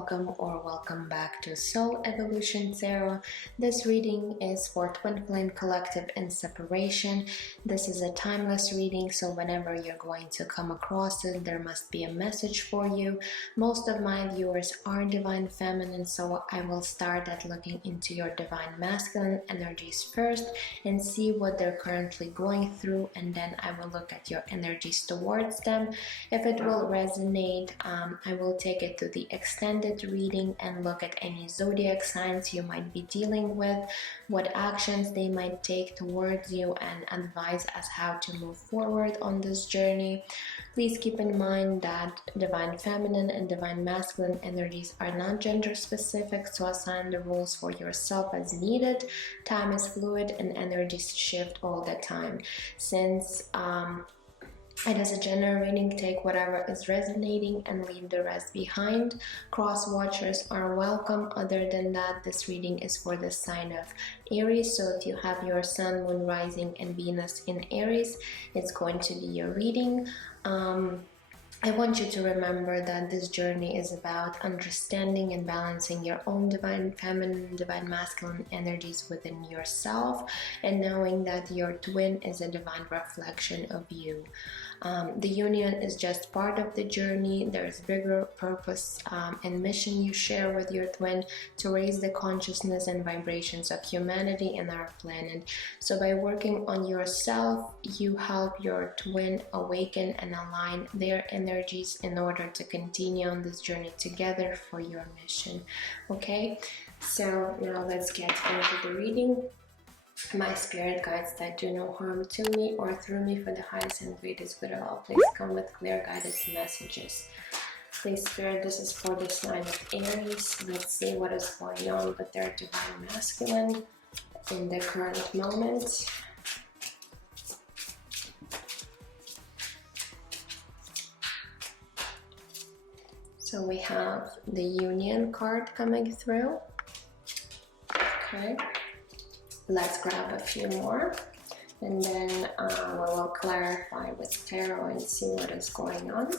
welcome or welcome back to Soul Evolution Tarot. This reading is for Twin Flame Collective in separation. This is a timeless reading, so whenever you're going to come across it, there must be a message for you. Most of my viewers are Divine Feminine, so I will start at looking into your Divine Masculine energies first and see what they're currently going through, and then I will look at your energies towards them. If it will resonate, I will take it to the extended reading and look at any zodiac signs you might be dealing with, what actions they might take towards you, and advise as how to move forward on this journey. Please keep in mind that Divine Feminine and Divine Masculine energies are not gender specific, so assign the rules for yourself as needed. Time is fluid and energies shift all the time. Since it is a general reading, take whatever is resonating and leave the rest behind. Cross watchers are welcome. Other than that, this reading is for the sign of Aries. So if you have your Sun, Moon, Rising, and Venus in Aries, it's going to be your reading. I want you to remember that this journey is about understanding and balancing your own Divine Feminine, Divine Masculine energies within yourself, and knowing that your twin is a divine reflection of you. The union is just part of the journey. There's bigger purpose and mission you share with your twin to raise the consciousness and vibrations of humanity and our planet. So by working on yourself, you help your twin awaken and align their energies in order to continue on this journey together for your mission. Okay, so now let's get into the reading. My spirit guides that do no harm to me or through me for the highest and greatest good of all, please come with clear guidance messages. Please, Spirit, this is for the sign of Aries. Let's see what is going on with their Divine Masculine in the current moment. So we have the Union card coming through. Okay. Let's grab a few more, and then we will clarify with tarot and see what is going on.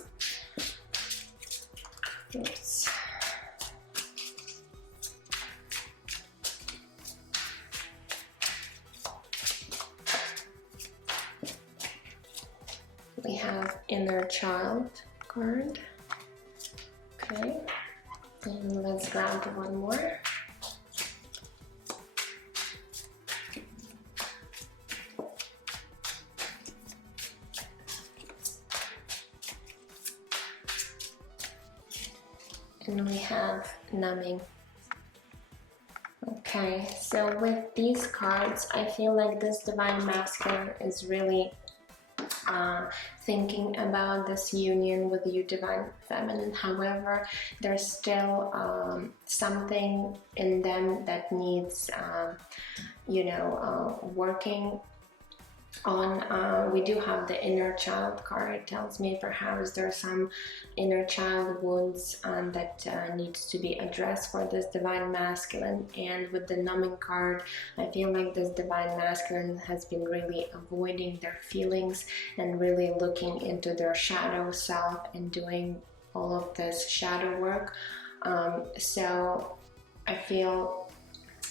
Oops. We have Inner Child card. Okay, and let's grab one more. And we have Numbing. Okay, so with these cards, I feel like this Divine Masculine is really thinking about this union with you, Divine Feminine. However, there's still something in them that needs, working on. We do have the Inner Child card. It tells me perhaps there are some inner child wounds that needs to be addressed for this Divine Masculine. And with the Numbing card, I feel like this Divine Masculine has been really avoiding their feelings and really looking into their shadow self and doing all of this shadow work. So I feel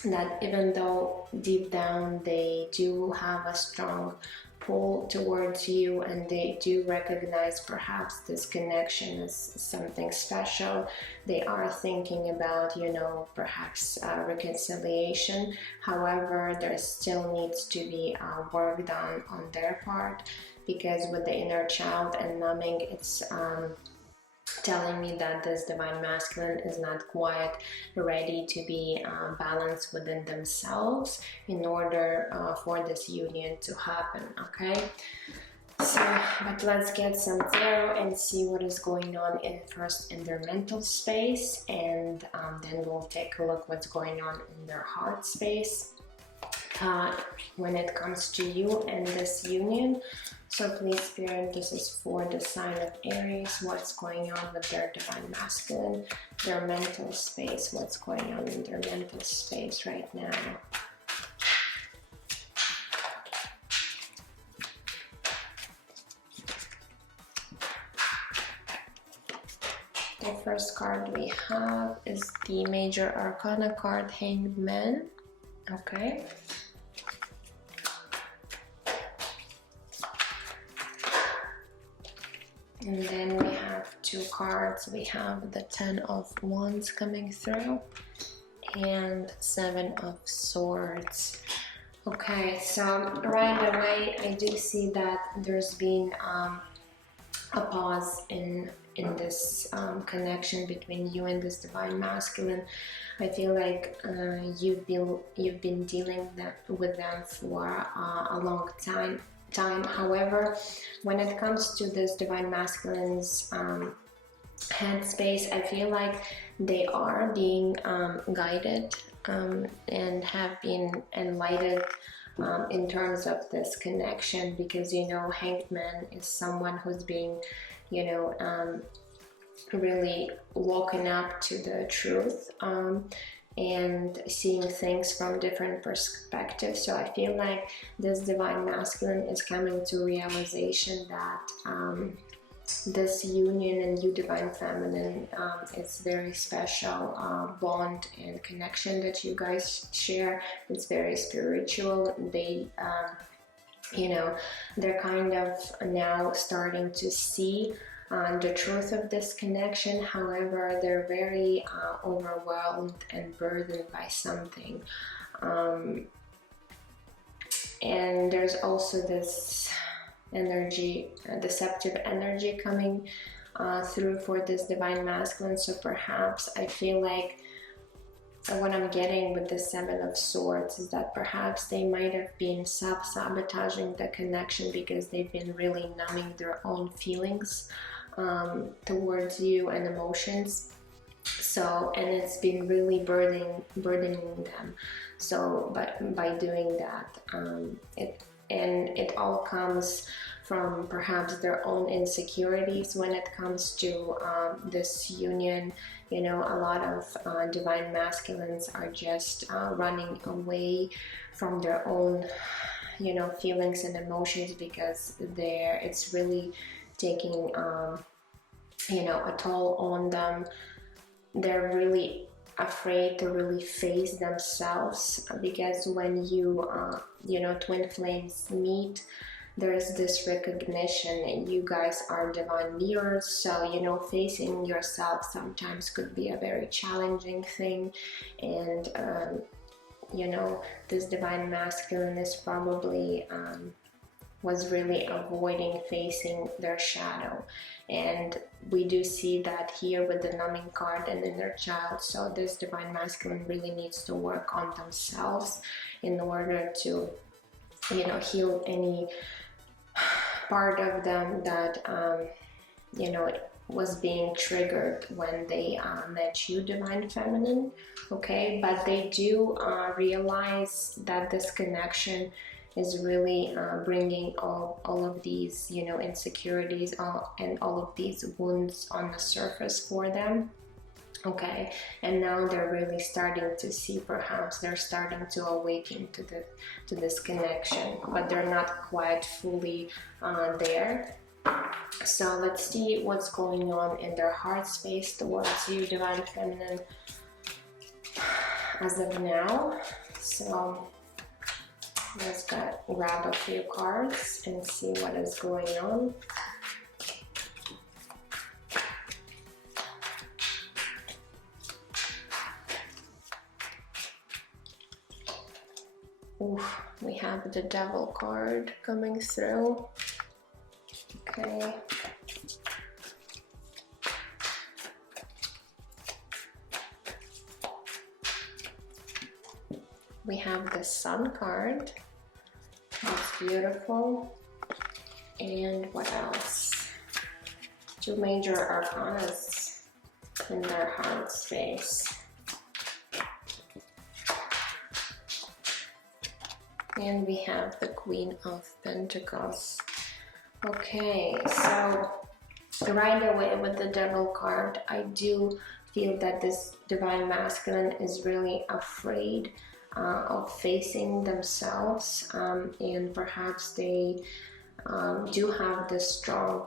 that even though deep down they do have a strong pull towards you and they do recognize perhaps this connection as something special, they are thinking about, perhaps reconciliation. However, there still needs to be work done on their part, because with the Inner Child and Numbing, it's telling me that this Divine Masculine is not quite ready to be balanced within themselves in order for this union to happen. Okay, so but let's get some tarot and see what is going on first in their mental space, and then we'll take a look what's going on in their heart space when it comes to you and this union. So please, Spirit, this is for the sign of Aries. What's going on with their Divine Masculine, their mental space, what's going on in their mental space right now. the first card we have is the Major Arcana card, Hanged Man. Okay. And then we have two cards. We have the Ten of Wands coming through and Seven of Swords. Okay, so right away I do see that there's been a pause in this connection between you and this divine masculine. I feel like you've been dealing with them for a long time. However, when it comes to this divine masculine's headspace, I feel like they are being guided and have been enlightened in terms of this connection, because you know, Hanged Man is someone who's being, you know, really woken up to the truth and seeing things from different perspectives. So I feel like this divine masculine is coming to realization that this union and you divine feminine is very special bond and connection that you guys share. It's very spiritual. They you know, they're kind of now starting to see the truth of this connection. However, they're very overwhelmed and burdened by something, and there's also this energy, deceptive energy coming through for this divine masculine. So perhaps I feel like what I'm getting with the Seven of Swords is that perhaps they might have been self-sabotaging the connection because they've been really numbing their own feelings towards you and emotions. So, and it's been really burdening them. So, but by doing that, it all comes from perhaps their own insecurities when it comes to this union. You know, a lot of divine masculines are just running away from their own, you know, feelings and emotions, because it's really taking, you know, a toll on them. They're really afraid to really face themselves, because when you know, twin flames meet, there's this recognition, and you guys are divine mirrors. So, you know, facing yourself sometimes could be a very challenging thing. And you know, this divine masculine is probably was really avoiding facing their shadow. And we do see that here with the numbing card and inner child. So this divine masculine really needs to work on themselves in order to, you know, heal any part of them that you know, was being triggered when they met you, divine feminine. Okay, but they do realize that this connection is really bringing all of these, you know, insecurities and all of these wounds on the surface for them. Okay, and now they're really starting to see, perhaps they're starting to awaken to this connection, but they're not quite fully there. So let's see what's going on in their heart space towards you, divine feminine, as of now. So let's grab a few cards and see what is going on. Oof, we have the Devil card coming through. Okay. We have the Sun card. That's beautiful. And what else? Two major arcanas in their heart space. And we have the Queen of Pentacles. Okay, so right away with the Devil card, I do feel that this divine masculine is really afraid of facing themselves, and perhaps they do have this strong,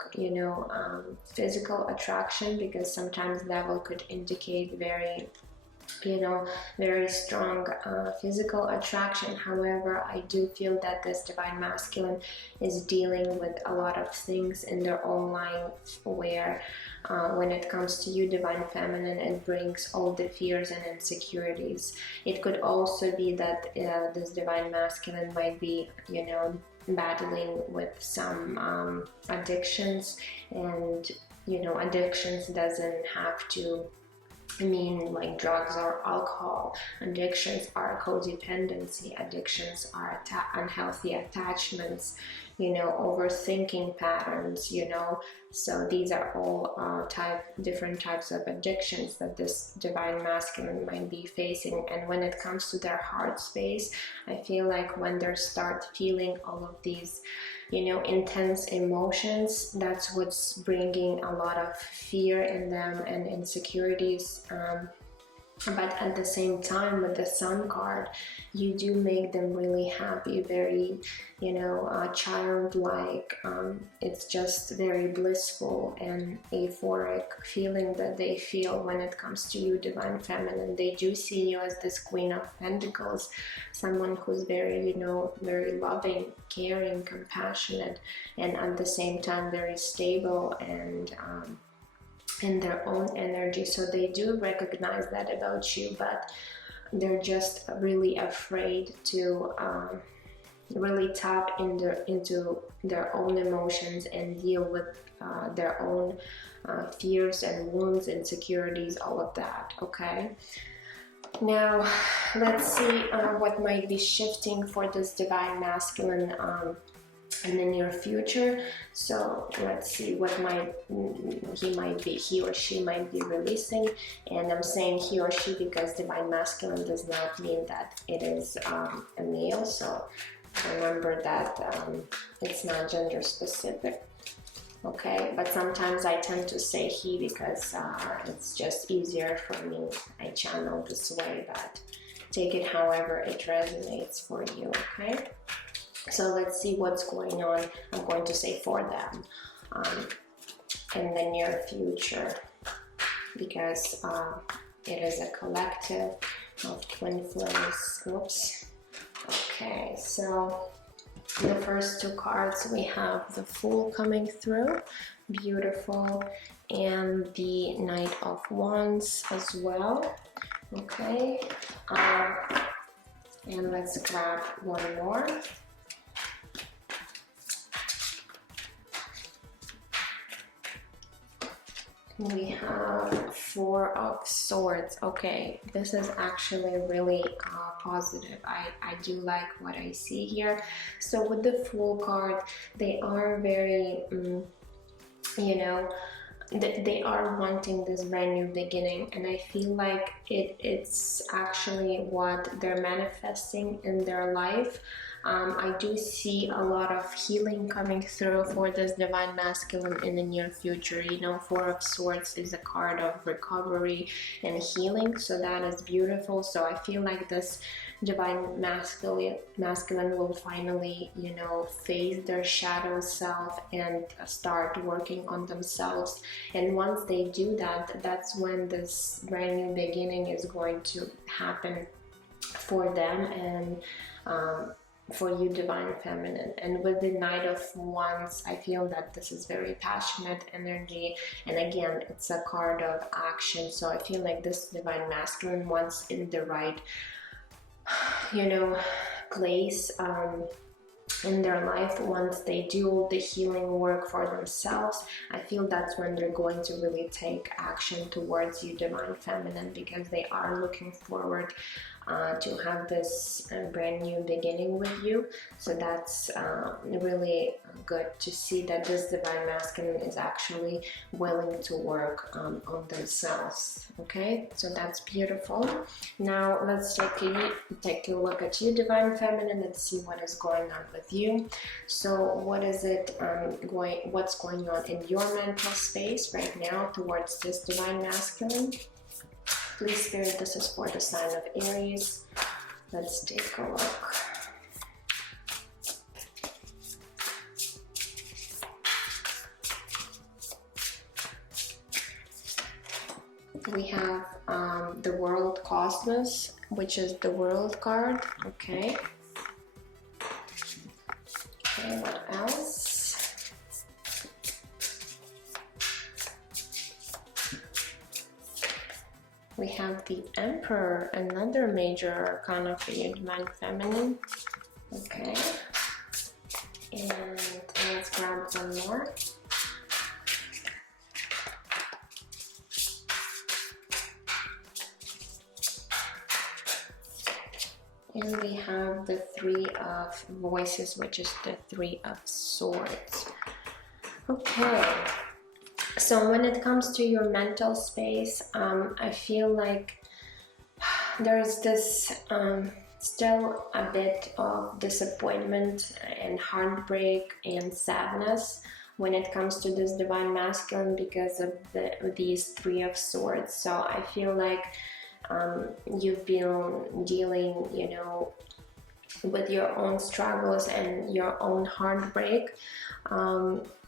physical attraction, because sometimes level could indicate very, very strong physical attraction. However, I do feel that this divine masculine is dealing with a lot of things in their own life, where when it comes to you, divine feminine, it brings all the fears and insecurities. It could also be that this divine masculine might be, battling with some addictions, and addictions doesn't have to mean like drugs or alcohol. Addictions are codependency, addictions are unhealthy attachments, overthinking patterns, so these are all different types of addictions that this divine masculine might be facing. And when it comes to their heart space, I feel like when they start feeling all of these intense emotions, that's what's bringing a lot of fear in them and insecurities. But at the same time, with the Sun card, you do make them really happy, very, childlike. It's just very blissful and euphoric feeling that they feel when it comes to you, divine feminine. They do see you as this Queen of Pentacles, someone who's very, very loving, caring, compassionate, and at the same time very stable and in their own energy. So they do recognize that about you, but they're just really afraid to really tap into their own emotions and deal with their own fears and wounds, insecurities, all of that. Okay, now let's see what might be shifting for this divine masculine in the near future. So let's see what he or she might be releasing. And I'm saying he or she because divine masculine does not mean that it is a male, so remember that it's not gender specific. Okay, but sometimes I tend to say he because it's just easier for me. I channel this way, but take it however it resonates for you. Okay, so let's see what's going on. I'm going to say for them in the near future, because it is a collective of twin flames. Oops. Okay, so the first two cards, we have the Fool coming through, beautiful, and the Knight of Wands as well. Okay, and let's grab one more. We have Four of Swords. Okay, this is actually really positive. I do like what I see here. So with the Fool card, they are very, they are wanting this brand new beginning, and I feel like it's actually what they're manifesting in their life. I do see a lot of healing coming through for this divine masculine in the near future. Four of Swords is a card of recovery and healing, so that is beautiful. So I feel like this divine masculine will finally, face their shadow self and start working on themselves. And once they do that, that's when this brand new beginning is going to happen for them and for you, divine feminine. And with the Knight of Wands, I feel that this is very passionate energy, and again, it's a card of action. So I feel like this divine masculine, once in the right place in their life, once they do the healing work for themselves, I feel that's when they're going to really take action towards you, divine feminine, because they are looking forward to have this brand new beginning with you. So that's really good to see that this divine masculine is actually willing to work on themselves. Okay, so that's beautiful. Now let's take a look at you, divine feminine. Let's see what is going on with you. So what is it what's going on in your mental space right now towards this divine masculine? Please, Spirit, this is for the sign of Aries. Let's take a look. We have the World Cosmos, which is the World card. Okay. Okay, what else? We have the Emperor, another major arcana for you, Divine Feminine. Okay. And let's grab one more. And we have the Three of Voices, which is the Three of Swords. Okay, so when it comes to your mental space, I feel like there's this still a bit of disappointment and heartbreak and sadness when it comes to this Divine Masculine because of these Three of Swords. So I feel like you've been dealing, you know, with your own struggles and your own heartbreak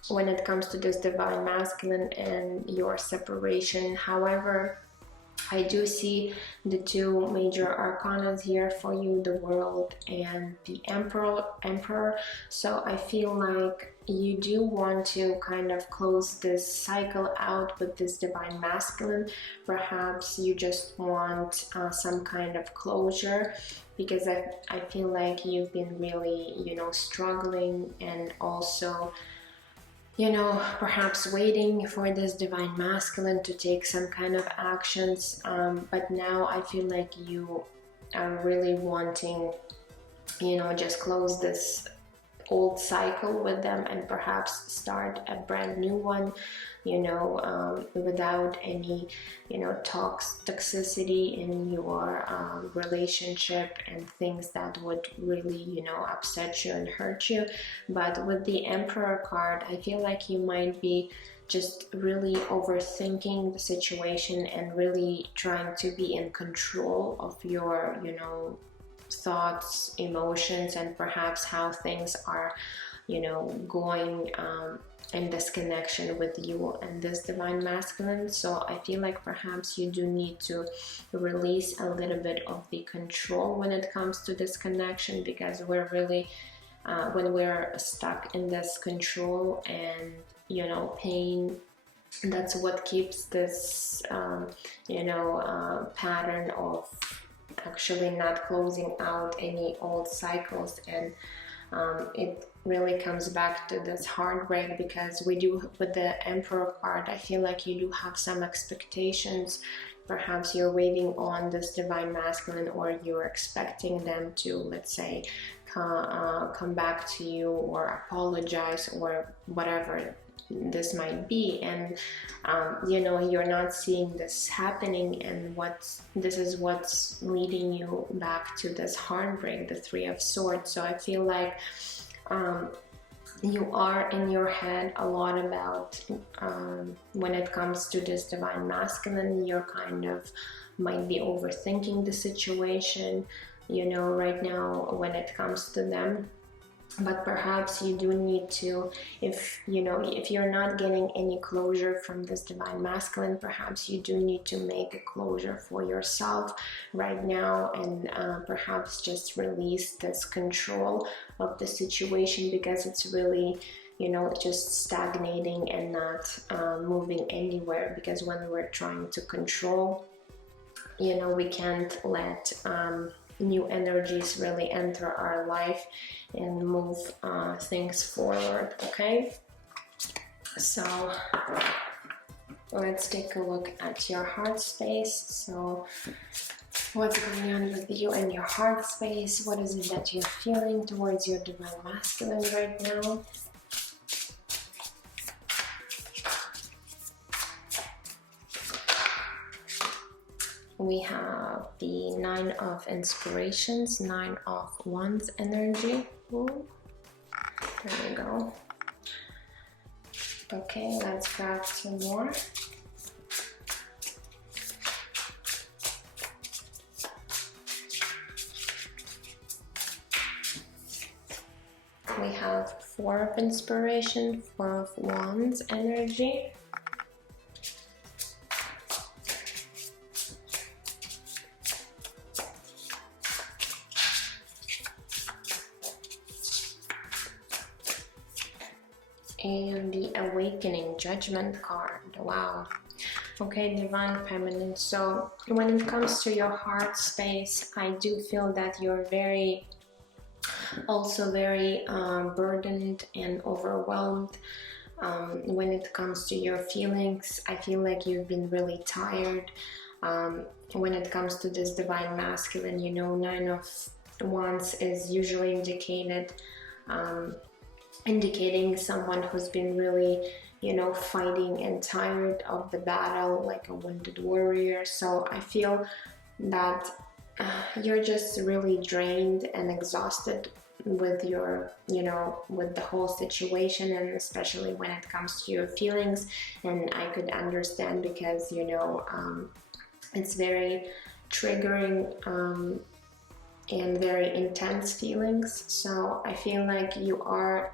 when it comes to this Divine Masculine and your separation. However, I do see the two major arcanas here for you, the World and the Emperor. So I feel like you do want to kind of close this cycle out with this Divine Masculine. Perhaps you just want some kind of closure, because I feel like you've been really, you know, struggling and also, you know, perhaps waiting for this Divine Masculine to take some kind of actions, but now I feel like you are really wanting, you know, just close this old cycle with them and perhaps start a brand new one, you know, without any, you know, toxicity in your relationship and things that would really, you know, upset you and hurt you. But with the Emperor card, I feel like you might be just really overthinking the situation and really trying to be in control of your, you know, thoughts, emotions, and perhaps how things are, you know, going in this connection with you and this Divine Masculine. So I feel like perhaps you do need to release a little bit of the control when it comes to this connection, because we're really when we're stuck in this control and, you know, pain, that's what keeps this you know, pattern of actually not closing out any old cycles. And it really comes back to this heartbreak, because we do, with the Emperor card, I feel like you do have some expectations. Perhaps you're waiting on this Divine Masculine, or you're expecting them to, let's say, come back to you or apologize or whatever this might be, and you know, you're not seeing this happening, and this is what's leading you back to this heartbreak, the Three of Swords. So I feel like you are in your head a lot about when it comes to this Divine Masculine. You're kind of might be overthinking the situation, you know, right now when it comes to them. But perhaps you do need to, if you know, if you're not getting any closure from this Divine Masculine, perhaps you do need to make a closure for yourself right now, and perhaps just release this control of the situation, because it's really, you know, just stagnating and not moving anywhere. Because when we're trying to control, you know, we can't let new energies really enter our life and move things forward. Okay, so let's take a look at your heart space. So what's going on with you and your heart space? What is it that you're feeling towards your Divine Masculine right now? We have the Nine of Inspirations, Nine of Wands energy. Ooh. There we go. Okay, let's grab some more. We have Four of Inspiration, Four of Wands energy. And the Awakening Judgment card. Wow. Okay, Divine Feminine. So when it comes to your heart space, I do feel that you're also very burdened and overwhelmed. When it comes to your feelings, I feel like you've been really tired. When it comes to this Divine Masculine, you know, 9 of Wands is usually indicating someone who's been really, you know, fighting and tired of the battle, like a wounded warrior. So I feel that you're just really drained and exhausted with your, you know, with the whole situation, and especially when it comes to your feelings. And I could understand because, you know, it's very triggering and very intense feelings. So I feel like you're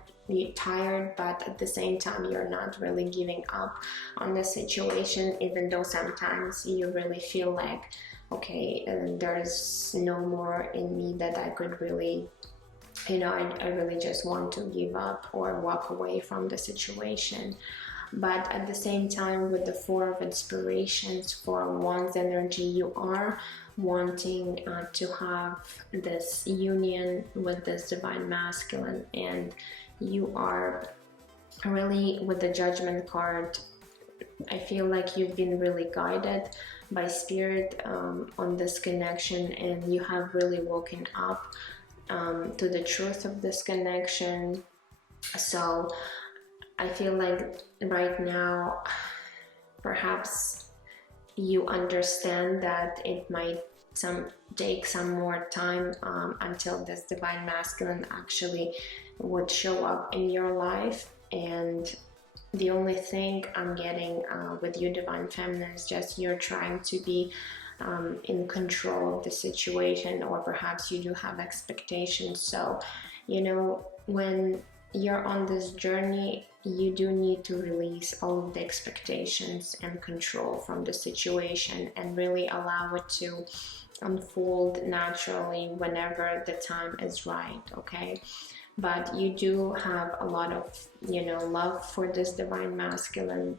tired, but at the same time you're not really giving up on the situation, even though sometimes you really feel like, okay, there's no more in me that I could really, you know, I really just want to give up or walk away from the situation. But at the same time, with the Four of Inspirations, for Wands energy, you are wanting to have this union with this Divine Masculine, and you are really, with the Judgment card, I feel like you've been really guided by Spirit on this connection, and you have really woken up to the truth of this connection. So I feel like right now, perhaps you understand that it might take some more time until this Divine Masculine actually would show up in your life. And the only thing I'm getting with you, Divine Feminine, is just you're trying to be in control of the situation, or perhaps you do have expectations. So, you know, when you're on this journey, you do need to release all of the expectations and control from the situation and really allow it to unfold naturally whenever the time is right, okay? But you do have a lot of, you know, love for this Divine Masculine,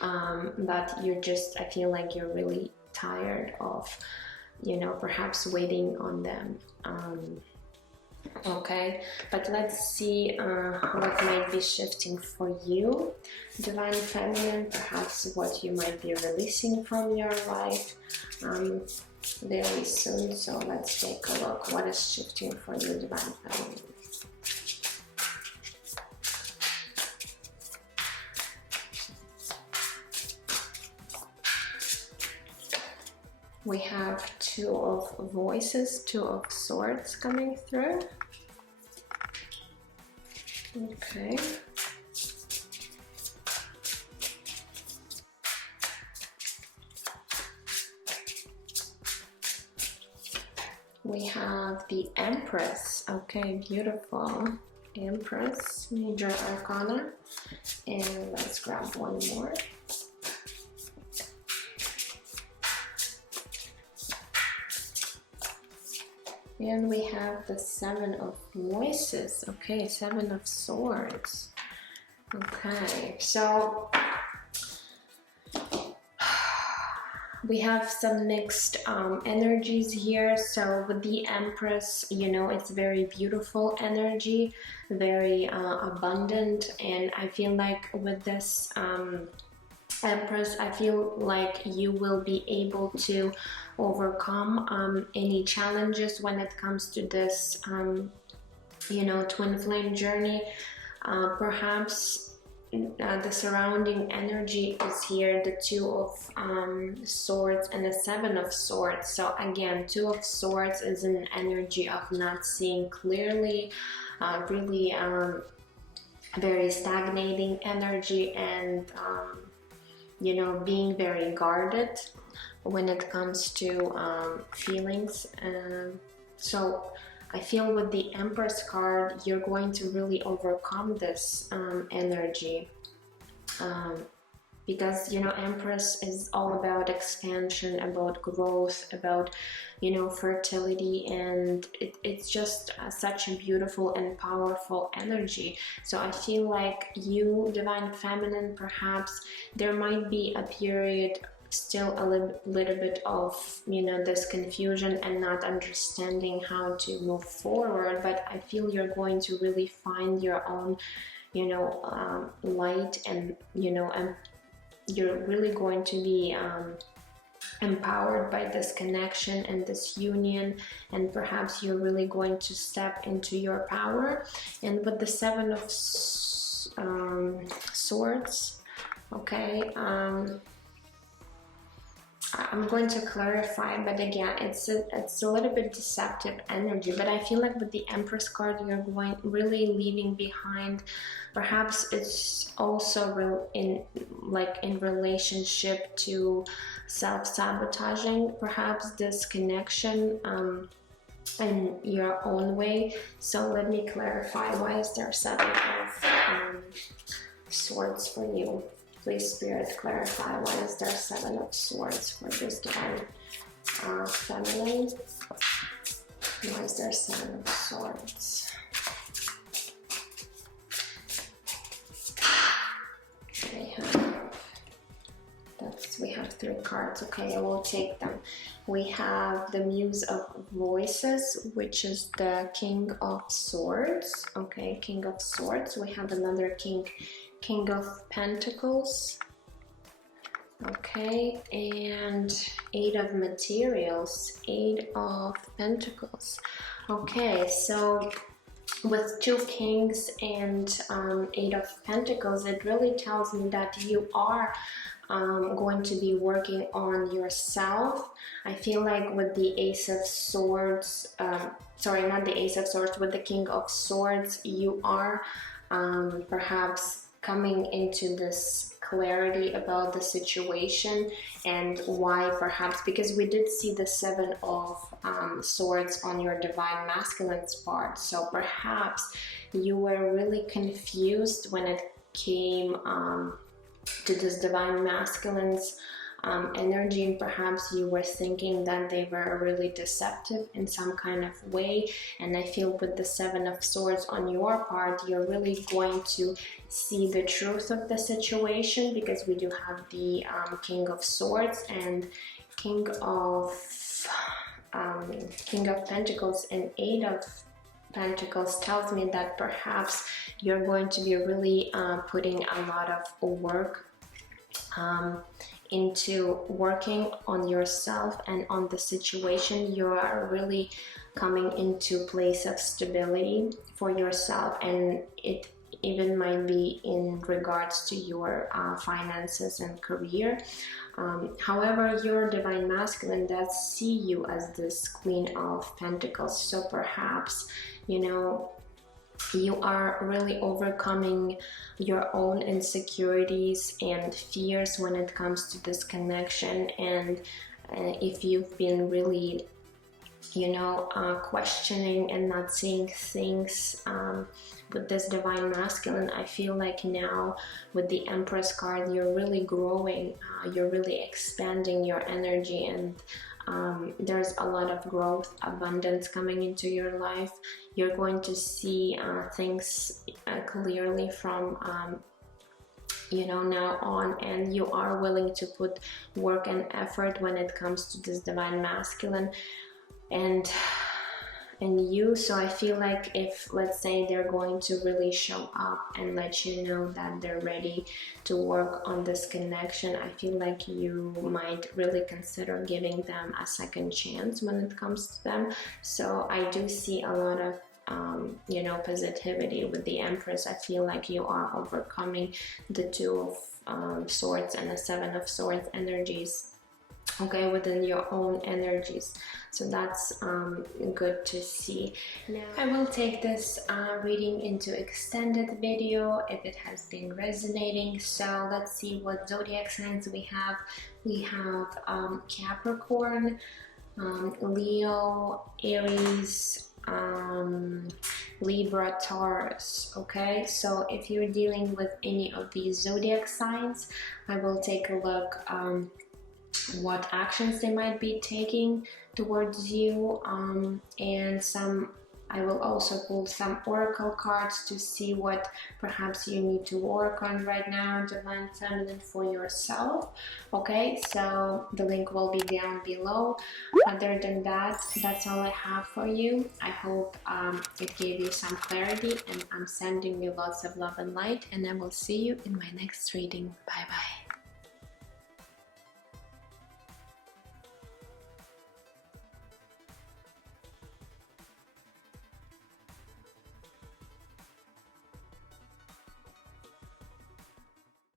but you're just, I feel like you're really tired of, you know, perhaps waiting on them. Okay, but let's see what might be shifting for you, Divine Feminine, perhaps what you might be releasing from your life very soon. So let's take a look what is shifting for you, Divine Feminine. We have Two of Voices, Two of Swords coming through. Okay. We have the Empress. Okay, beautiful. Empress, Major Arcana. And let's grab one more. And we have the Seven of Voices. Okay, Seven of Swords. Okay, so we have some mixed energies here. So with the Empress, you know, it's very beautiful energy, very abundant. And I feel like with this Empress, I feel like you will be able to overcome any challenges when it comes to this, you know, twin flame journey. Perhaps the surrounding energy is here, the Two of Swords and the Seven of Swords. So again, Two of Swords is an energy of not seeing clearly, really very stagnating energy, and you know, being very guarded when it comes to feelings. So I feel with the Empress card, you're going to really overcome this energy. because you know Empress is all about expansion, about growth, about you know fertility, and it's just such a beautiful and powerful energy. So I feel like you, divine feminine, perhaps there might be a period still a little bit of you know this confusion and not understanding how to move forward, but I feel you're going to really find your own you know light, and you know you're really going to be empowered by this connection and this union, and perhaps you're really going to step into your power. And with the Seven of Swords, okay, I'm going to clarify, but again, it's a little bit deceptive energy. But I feel like with the Empress card, you're going really leaving behind. Perhaps it's also in relationship to self-sabotaging, perhaps this connection in your own way. So let me clarify, why is there Seven of Swords for you? Please, Spirit, clarify, why is there Seven of Swords for this divine feminine? Why is there Seven of Swords? We have three cards. Okay, I will take them. We have the Muse of Voices, which is the King of Swords. Okay, King of Swords. We have another King of Pentacles. Okay, and Eight of Materials, Eight of Pentacles. Okay, so with two Kings and Eight of Pentacles, it really tells me that you are going to be working on yourself. I feel like with the Ace of Swords, sorry, not the Ace of Swords, with the King of Swords, you are perhaps coming into this clarity about the situation and why, perhaps because we did see the Seven of Swords on your divine masculine's part. So perhaps you were really confused when it came to this divine masculine's energy, and perhaps you were thinking that they were really deceptive in some kind of way. And I feel with the Seven of Swords on your part, you're really going to see the truth of the situation, because we do have the King of Swords and King of Pentacles, and Eight of Pentacles tells me that perhaps you're going to be really putting a lot of work into working on yourself and on the situation. You are really coming into a place of stability for yourself, and it even might be in regards to your finances and career. However, your divine masculine does see you as this Queen of Pentacles, so perhaps you know you are really overcoming your own insecurities and fears when it comes to this connection. And if you've been really you know questioning and not seeing things with this divine masculine, I feel like now with the Empress card, you're really growing, you're really expanding your energy, and there's a lot of growth, abundance coming into your life. You're going to see things clearly from you know now on, and you are willing to put work and effort when it comes to this divine masculine and you. So I feel like if, let's say, they're going to really show up and let you know that they're ready to work on this connection, I feel like you might really consider giving them a second chance when it comes to them. So I do see a lot of you know positivity with the Empress. I feel like you are overcoming the Two of Swords and the Seven of Swords energies, okay, within your own energies. So that's good to see. Now I will take this reading into extended video if it has been resonating. So let's see what zodiac signs we have. We have Capricorn, Leo, Aries, Libra, Taurus. Okay, so if you're dealing with any of these zodiac signs, I will take a look what actions they might be taking towards you, and I will also pull some oracle cards to see what perhaps you need to work on right now, Divine Feminine, for yourself. Okay, so the link will be down below. Other than that, that's all I have for you. I hope it gave you some clarity, and I'm sending you lots of love and light, and I will see you in my next reading. Bye bye.